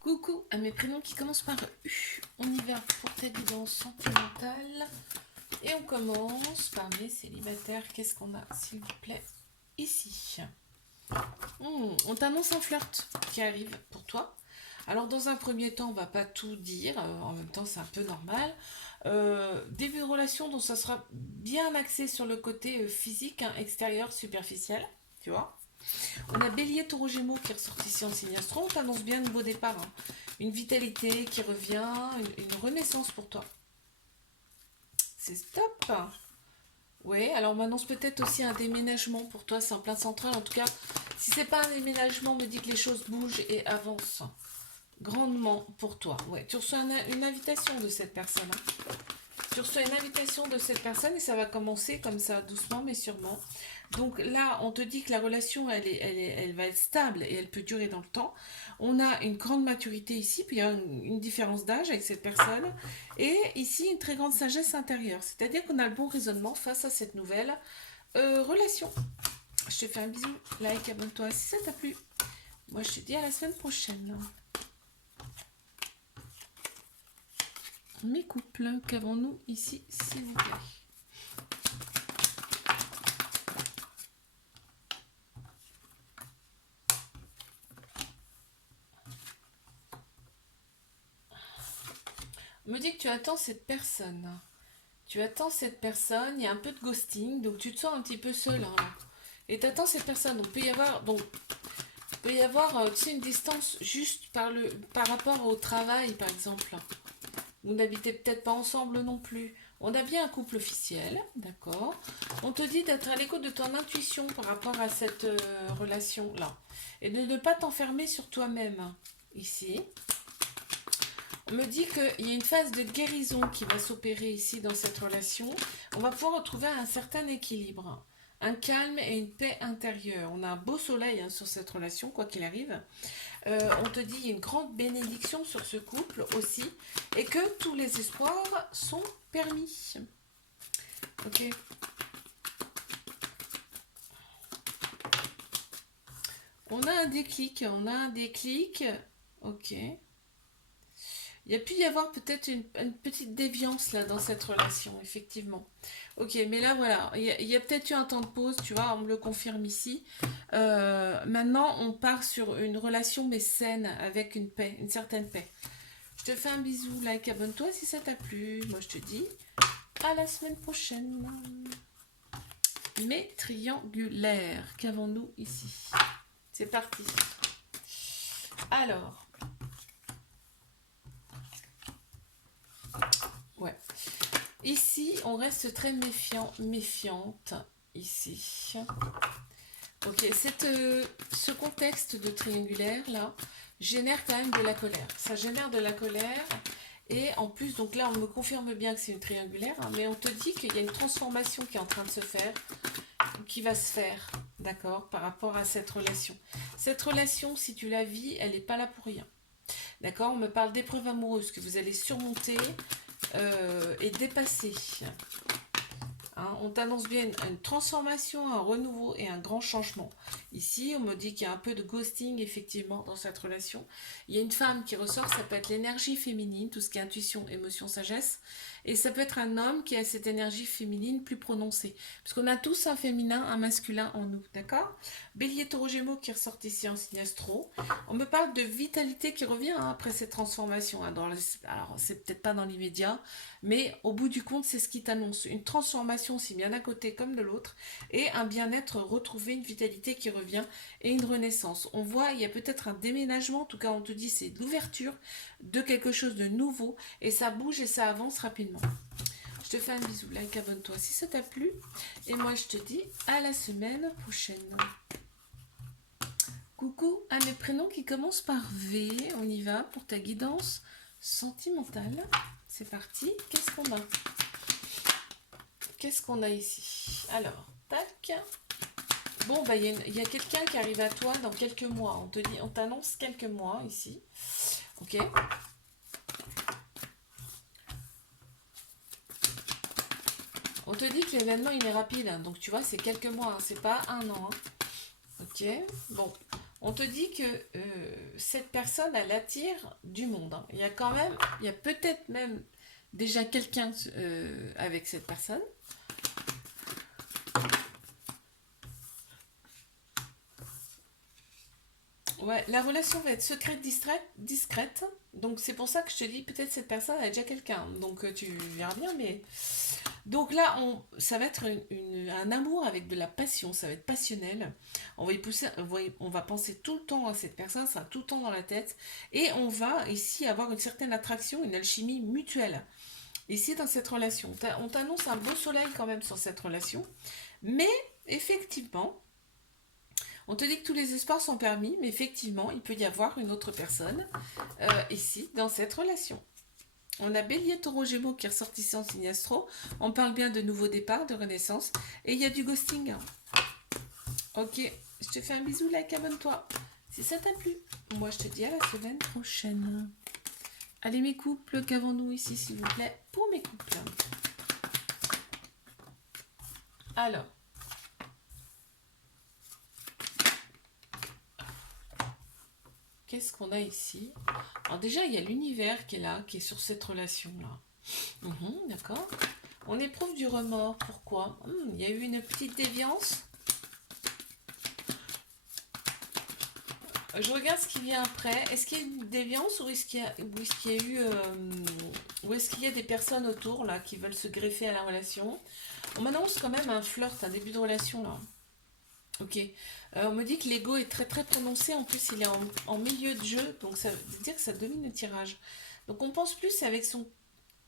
Coucou à mes prénoms qui commencent par U. On y va pour ta guidance sentimentale. Et on commence par mes célibataires. Qu'est-ce qu'on a, s'il vous plaît, ici? On t'annonce un flirt qui arrive pour toi. Alors dans un premier temps, on va pas tout dire. En même temps, c'est un peu normal. Début de relation, donc ça sera bien axé sur le côté physique, hein, extérieur, superficiel. Tu vois? On a Bélier, Taureau, Gémeaux qui est ressorti ici en signe astro. On t'annonce bien un nouveau départ, hein. Une vitalité qui revient, une renaissance pour toi. C'est stop. Ouais, alors on m'annonce peut-être aussi un déménagement pour toi, c'est en plein central. En tout cas, si c'est pas un déménagement, on me dit que les choses bougent et avancent grandement pour toi. Ouais, tu reçois une invitation de cette personne, hein. Tu reçois une invitation de cette personne et ça va commencer comme ça, doucement mais sûrement. Donc là, on te dit que la relation, elle va être stable et elle peut durer dans le temps. On a une grande maturité ici, puis il y a une différence d'âge avec cette personne. Et ici, une très grande sagesse intérieure. C'est-à-dire qu'on a le bon raisonnement face à cette nouvelle relation. Je te fais un bisou, like, abonne-toi si ça t'a plu. Moi, je te dis à la semaine prochaine. Mes couples, qu'avons-nous ici, s'il vous plaît? On me dit que tu attends cette personne. Tu attends cette personne, il y a un peu de ghosting, donc tu te sens un petit peu seul, hein, là. Et tu attends cette personne. Donc, peut y avoir tu sais, une distance juste par rapport au travail, par exemple. Vous n'habitez peut-être pas ensemble non plus. On a bien un couple officiel, d'accord. On te dit d'être à l'écoute de ton intuition par rapport à cette relation-là. Et de ne pas t'enfermer sur toi-même, hein, ici. On me dit qu'il y a une phase de guérison qui va s'opérer ici dans cette relation. On va pouvoir retrouver un certain équilibre, un calme et une paix intérieure. On a un beau soleil, hein, sur cette relation, quoi qu'il arrive. On te dit qu'il y a une grande bénédiction sur ce couple aussi et que tous les espoirs sont permis. Ok. On a un déclic, Ok. Il y a pu y avoir peut-être une petite déviance là dans cette relation, effectivement. Ok, mais là voilà, il y a peut-être eu un temps de pause, tu vois, on me le confirme ici. Maintenant, on part sur une relation mais saine, avec une paix, une certaine paix. Je te fais un bisou, like, abonne-toi si ça t'a plu. Moi, je te dis à la semaine prochaine. Mes triangulaires, qu'avons-nous ici? C'est parti. Alors, ouais. Ici, on reste très méfiante. Ici. Ok, ce contexte de triangulaire là génère quand même de la colère. Ça génère de la colère. Et en plus, donc là, on me confirme bien que c'est une triangulaire, hein, mais on te dit qu'il y a une transformation qui est en train de se faire, qui va se faire, d'accord, par rapport à cette relation. Cette relation, si tu la vis, elle n'est pas là pour rien. D'accord, on me parle d'épreuves amoureuses que vous allez surmonter et dépasser. Hein, on t'annonce bien une transformation, un renouveau et un grand changement. Ici, on me dit qu'il y a un peu de ghosting, effectivement, dans cette relation. Il y a une femme qui ressort, ça peut être l'énergie féminine, tout ce qui est intuition, émotion, sagesse. Et ça peut être un homme qui a cette énergie féminine plus prononcée. Parce qu'on a tous un féminin, un masculin en nous, d'accord? Bélier, Taureau, Gémeaux qui ressortent ici en signe astro. On me parle de vitalité qui revient, hein, après cette transformation, hein, alors, c'est peut-être pas dans l'immédiat, mais au bout du compte, c'est ce qui t'annonce une transformation, si bien d'un côté comme de l'autre, et un bien-être retrouvé, une vitalité qui revient et une renaissance. On voit, il y a peut-être un déménagement, en tout cas on te dit c'est de l'ouverture de quelque chose de nouveau, et ça bouge et ça avance rapidement. Je te fais un bisou, like, abonne-toi si ça t'a plu, et moi je te dis à la semaine prochaine. Coucou à mes prénoms qui commencent par V, on y va pour ta guidance sentimentale. C'est parti, qu'est-ce qu'on a ici? Alors, tac. Bon, bah, il y a quelqu'un qui arrive à toi dans quelques mois. On t'annonce quelques mois ici. Ok. On te dit que l'événement il est rapide, hein. Donc tu vois, c'est quelques mois, hein. C'est pas un an, hein. Ok. Bon. On te dit que cette personne, elle attire du monde, hein. Il y a peut-être même déjà quelqu'un avec cette personne. Ouais, la relation va être secrète, discrète. Donc c'est pour ça que je te dis, peut-être cette personne a déjà quelqu'un. Donc tu verras bien, mais... Donc là, ça va être un amour avec de la passion, ça va être passionnel. On va y pousser, on va penser tout le temps à cette personne, ça sera tout le temps dans la tête. Et on va ici avoir une certaine attraction, une alchimie mutuelle. Ici, dans cette relation, on t'annonce un beau soleil quand même sur cette relation. Mais effectivement, on te dit que tous les espoirs sont permis, mais effectivement, il peut y avoir une autre personne ici, dans cette relation. On a Bélier, Taureau, Gémeaux qui est ressorti en signe astro. On parle bien de nouveau départ, de renaissance. Et il y a du ghosting. Ok, je te fais un bisou, like, abonne-toi. Si ça t'a plu, moi je te dis à la semaine prochaine. Allez mes couples, qu'avons-nous ici s'il vous plaît, pour mes couples. Alors. Qu'est-ce qu'on a ici? Alors déjà, il y a l'univers qui est là, qui est sur cette relation-là. D'accord. On éprouve du remords. Pourquoi? Il y a eu une petite déviance. Je regarde ce qui vient après. Est-ce qu'il y a une déviance ou est-ce qu'il y a, ou est-ce qu'il y a des personnes autour là qui veulent se greffer à la relation? On m'annonce quand même un flirt, un début de relation là. Ok. On me dit que l'ego est très très prononcé. En plus, il est en milieu de jeu. Donc, ça veut dire que ça domine le tirage. Donc, on pense plus avec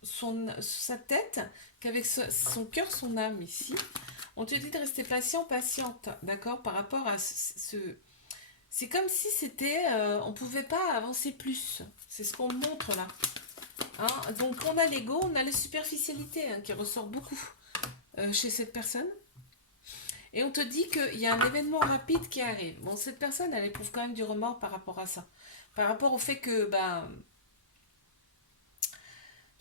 sa tête qu'avec son cœur, son âme ici. On te dit de rester patient, patiente. D'accord? Par rapport à ce... C'est comme si c'était... on pouvait pas avancer plus. C'est ce qu'on montre là. Hein. Donc, on a l'ego, on a la superficialité hein, qui ressort beaucoup chez cette personne. Et on te dit qu'il y a un événement rapide qui arrive. Bon, cette personne, elle éprouve quand même du remords par rapport à ça. Par rapport au fait que,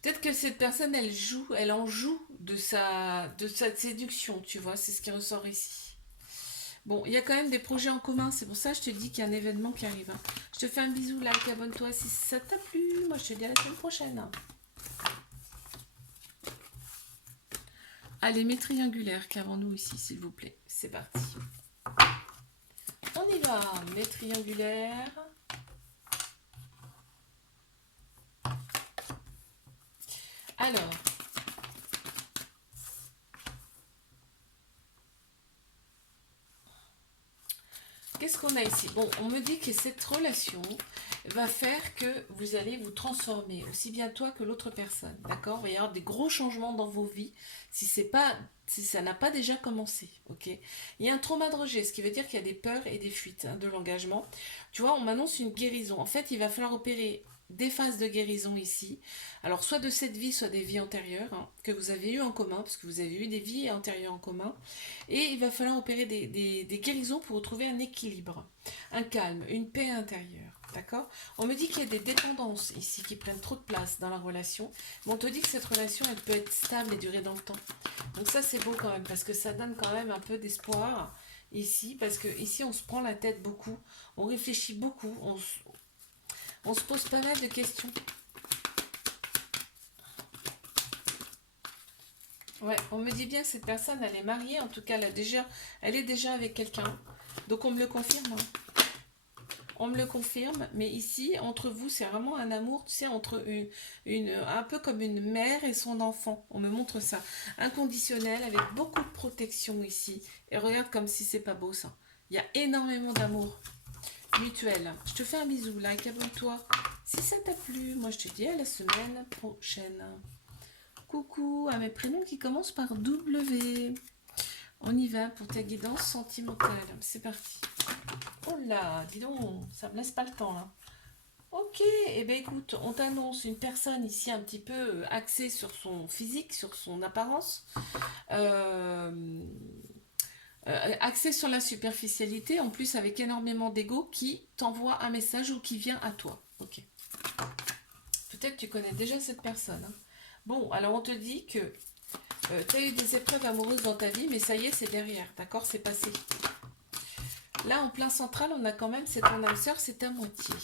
peut-être que cette personne, elle en joue de sa séduction, tu vois. C'est ce qui ressort ici. Bon, il y a quand même des projets en commun. C'est pour ça que je te dis qu'il y a un événement qui arrive. Hein. Je te fais un bisou, like, abonne-toi si ça t'a plu. Moi, je te dis à la semaine prochaine. Allez, mes triangulaires, qu'avons-nous ici, s'il vous plaît? C'est parti. On y va, mes triangulaires. Alors, qu'est-ce qu'on a ici? Bon, on me dit que cette relation va faire que vous allez vous transformer, aussi bien toi que l'autre personne, d'accord? Il va y avoir des gros changements dans vos vies si ça n'a pas déjà commencé, ok? Il y a un trauma de rejet, ce qui veut dire qu'il y a des peurs et des fuites hein, de l'engagement. Tu vois, on m'annonce une guérison. En fait, il va falloir opérer des phases de guérison ici. Alors, soit de cette vie, soit des vies antérieures hein, que vous avez eues en commun, parce que vous avez eu des vies antérieures en commun. Et il va falloir opérer des guérisons pour retrouver un équilibre, un calme, une paix intérieure. D'accord? On me dit qu'il y a des dépendances ici qui prennent trop de place dans la relation. Mais on te dit que cette relation, elle peut être stable et durer dans le temps. Donc ça, c'est beau quand même, parce que ça donne quand même un peu d'espoir ici. Parce que ici, on se prend la tête beaucoup, on réfléchit beaucoup, on se pose pas mal de questions. Ouais, on me dit bien que cette personne, elle est mariée, en tout cas, elle est déjà avec quelqu'un. Donc on me le confirme. Hein. On me le confirme, mais ici, entre vous, c'est vraiment un amour, tu sais, entre un peu comme une mère et son enfant. On me montre ça. Inconditionnel, avec beaucoup de protection ici. Et regarde comme si c'est pas beau ça. Il y a énormément d'amour mutuel. Je te fais un bisou, like, abonne-toi. Si ça t'a plu, moi je te dis à la semaine prochaine. Coucou à mes prénoms qui commencent par W. On y va pour ta guidance sentimentale. C'est parti. Oh là, dis donc, ça me laisse pas le temps là. Ok, et bien écoute, on t'annonce une personne ici un petit peu axée sur son physique, sur son apparence, axée sur la superficialité, en plus avec énormément d'ego qui t'envoie un message ou qui vient à toi. Ok. Peut-être tu connais déjà cette personne. Hein. Bon, alors on te dit que tu as eu des épreuves amoureuses dans ta vie, mais ça y est, c'est derrière, d'accord? C'est passé. Là, en plein central, on a quand même, c'est ton âme sœur, c'est ta moitié.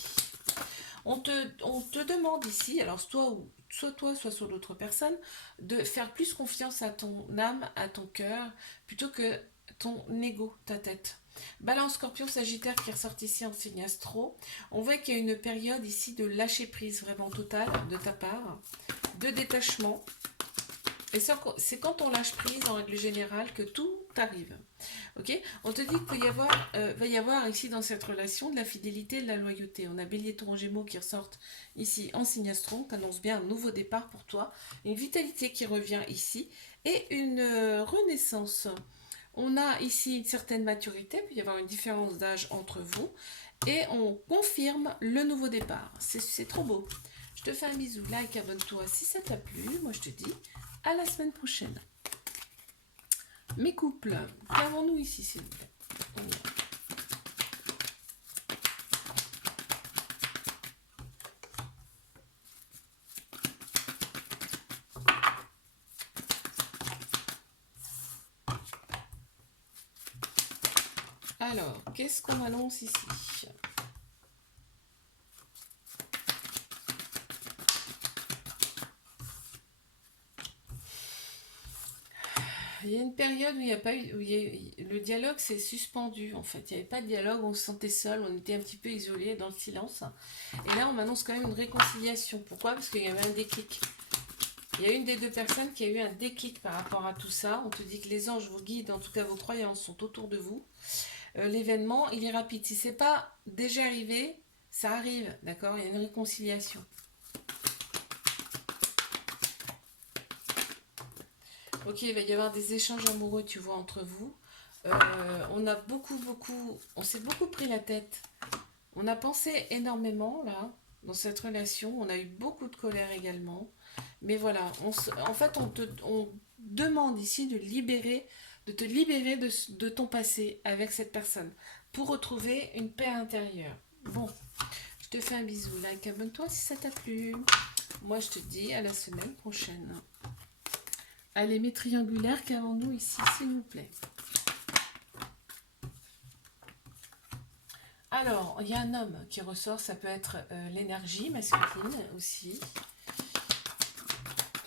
On te demande ici, alors soit toi, soit sur l'autre personne, de faire plus confiance à ton âme, à ton cœur, plutôt que ton ego, ta tête. Balance, Scorpion, Sagittaire qui ressort ici en signe astro. On voit qu'il y a une période ici de lâcher prise vraiment totale de ta part, de détachement. Et c'est quand on lâche prise en règle générale que tout arrive. Ok, on te dit qu'il va y avoir ici dans cette relation de la fidélité et de la loyauté. On a Bélier, Taureau, Gémeaux qui ressortent ici en signe astro, t'annonce bien un nouveau départ pour toi, une vitalité qui revient ici et une renaissance. On a ici une certaine maturité, il peut y avoir une différence d'âge entre vous et on confirme le nouveau départ. C'est trop beau. Je te fais un bisou, like, abonne-toi si ça t'a plu. Moi je te dis à la semaine prochaine. Mes couples, qu'avons-nous ici, s'il vous plaît? On y va. Alors, qu'est-ce qu'on annonce ici? Il y a une période où il n'y a pas eu, le dialogue s'est suspendu en fait. Il n'y avait pas de dialogue, on se sentait seul, on était un petit peu isolé dans le silence. Et là, on m'annonce quand même une réconciliation. Pourquoi? Parce qu'il y avait un déclic. Il y a une des deux personnes qui a eu un déclic par rapport à tout ça. On te dit que les anges vous guident, en tout cas vos croyances sont autour de vous. L'événement, il est rapide. Si c'est pas déjà arrivé, ça arrive, d'accord? Il y a une réconciliation. Ok, il va y avoir des échanges amoureux, tu vois, entre vous. On a on s'est beaucoup pris la tête. On a pensé énormément, là, dans cette relation. On a eu beaucoup de colère également. Mais voilà, en fait, on demande ici de te libérer de ton passé avec cette personne pour retrouver une paix intérieure. Bon, je te fais un bisou, like, abonne-toi si ça t'a plu. Moi, je te dis à la semaine prochaine. Allez, mes triangulaires, qu'avons-nous ici, s'il vous plaît? Alors, il y a un homme qui ressort, ça peut être l'énergie masculine aussi.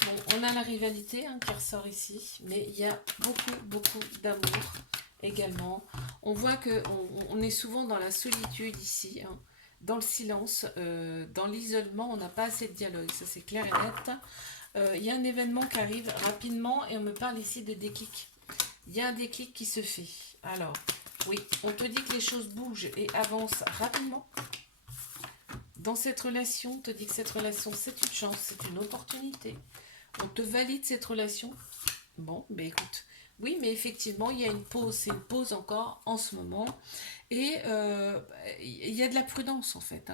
Bon, on a la rivalité qui ressort ici, mais il y a beaucoup d'amour également. On voit qu'on est souvent dans la solitude ici, dans le silence, dans l'isolement, on n'a pas assez de dialogue, ça c'est clair et net. Il y a un événement qui arrive rapidement et on me parle ici de déclic. Il y a un déclic qui se fait. Alors, oui, on te dit que les choses bougent et avancent rapidement. Dans cette relation, on te dit que cette relation, c'est une chance, c'est une opportunité. On te valide cette relation. Bon, ben écoute, oui, mais effectivement, il y a une pause. C'est une pause encore en ce moment. Et il y a de la prudence, en fait.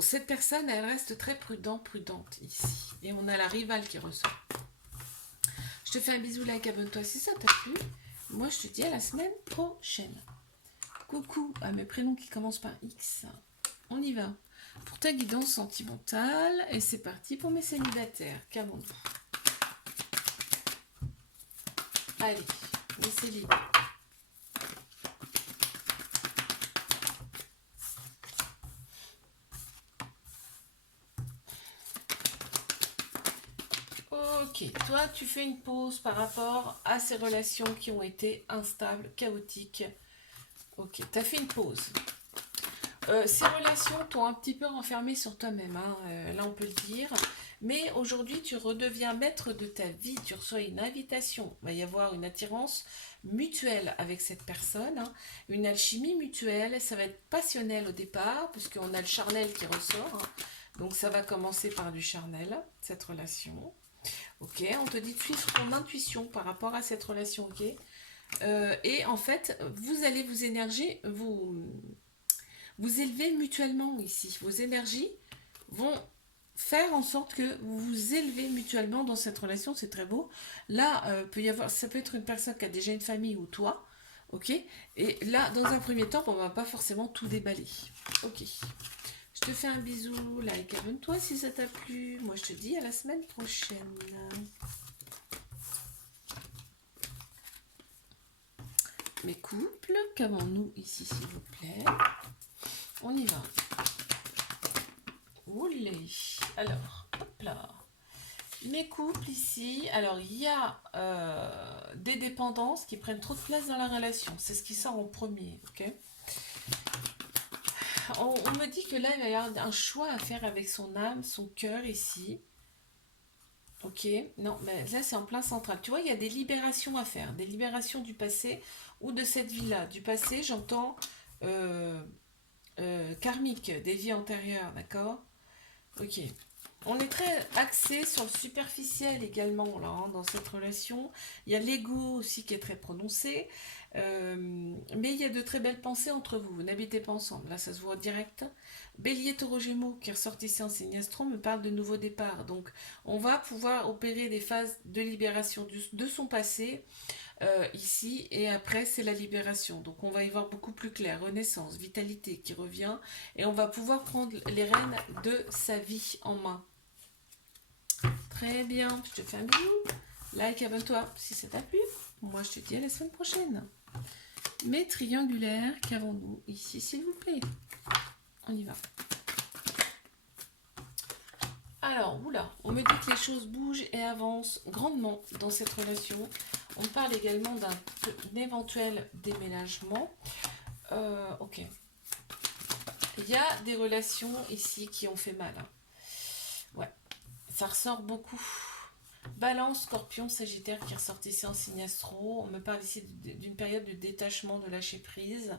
Cette personne, elle reste très prudente ici. Et on a la rivale qui ressort. Je te fais un bisou, like, abonne-toi si ça t'a plu. Moi, je te dis à la semaine prochaine. Coucou à mes prénoms qui commencent par X. On y va. Pour ta guidance sentimentale. Et c'est parti pour mes célibataires. Qu'avons-nous? Allez, les célibataires. Ok, toi tu fais une pause par rapport à ces relations qui ont été instables, chaotiques. Ok, tu as fait une pause. Ces relations t'ont un petit peu renfermé sur toi-même, là on peut le dire. Mais aujourd'hui tu redeviens maître de ta vie, tu reçois une invitation. Il va y avoir une attirance mutuelle avec cette personne, une alchimie mutuelle, ça va être passionnel au départ, puisqu'on a le charnel qui ressort. Donc ça va commencer par du charnel, cette relation. Ok, on te dit de suivre ton intuition par rapport à cette relation, ok. Et en fait, vous allez vous élever mutuellement ici. Vos énergies vont faire en sorte que vous vous élevez mutuellement dans cette relation, c'est très beau. Là, ça peut être une personne qui a déjà une famille ou toi, ok. Et là, dans un premier temps, on va pas forcément tout déballer, ok. Je te fais un bisou, like, abonne-toi si ça t'a plu. Moi, je te dis à la semaine prochaine. mes couples. Qu'avons-nous ici, s'il vous plaît? On y va. Oulé. Alors, hop là. Mes couples ici, alors il y a des dépendances qui prennent trop de place dans la relation. C'est ce qui sort en premier, ok? On me dit que là, il va y avoir un choix à faire avec son âme, son cœur ici. Ok, non, mais là c'est en plein central. Tu vois, il y a des libérations à faire, des libérations du passé ou de cette vie-là. Du passé, j'entends euh, karmique, des vies antérieures, d'accord? Ok. On est très axé sur le superficiel également là, hein, dans cette relation. Il y a l'ego aussi qui est très prononcé. Mais il y a de très belles pensées entre vous. Vous n'habitez pas ensemble. Là, ça se voit direct. Bélier, Taureau, Gémeaux, qui est ressorti ici en signe astro, me parle de nouveaux départs. Donc, on va pouvoir opérer des phases de libération de son passé ici. Et après, c'est la libération. Donc, on va y voir beaucoup plus clair. Renaissance, vitalité qui revient. Et on va pouvoir prendre les rênes de sa vie en main. Très bien, je te fais un bisou. Like, abonne-toi si ça t'a plu. Moi, je te dis à la semaine prochaine. Mes triangulaires, qu'avons-nous ici, s'il vous plaît? On y va. Alors, oula, on me dit que les choses bougent et avancent grandement dans cette relation. On parle également d'un éventuel déménagement. Ok. Il y a des relations ici qui ont fait mal. Hein. Ouais. Ça ressort beaucoup. Balance, Scorpion, Sagittaire qui ressort ici en signe astro. On me parle ici d'une période de détachement, de lâcher prise.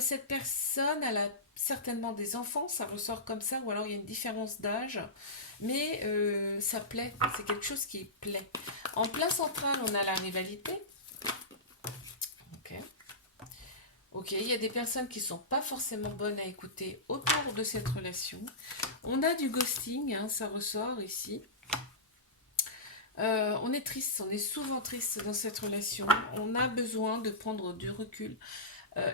Cette personne, elle a certainement des enfants, ça ressort comme ça, ou alors il y a une différence d'âge. Mais ça plaît, c'est quelque chose qui plaît. En plein central, on a la rivalité. Ok. Ok, il y a des personnes qui ne sont pas forcément bonnes à écouter autour de cette relation. On a du ghosting, hein, ça ressort ici. On est triste, on est souvent triste dans cette relation. On a besoin de prendre du recul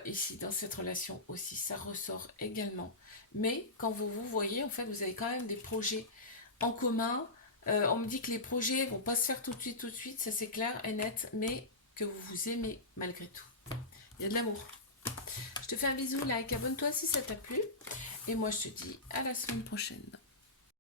ici dans cette relation aussi. Ça ressort également. Mais quand vous vous voyez, en fait, vous avez quand même des projets en commun. On me dit que les projets vont pas se faire tout de suite, ça c'est clair et net, mais que vous vous aimez malgré tout. Il y a de l'amour. Je te fais un bisou, like, abonne-toi si ça t'a plu. Et moi, je te dis à la semaine prochaine.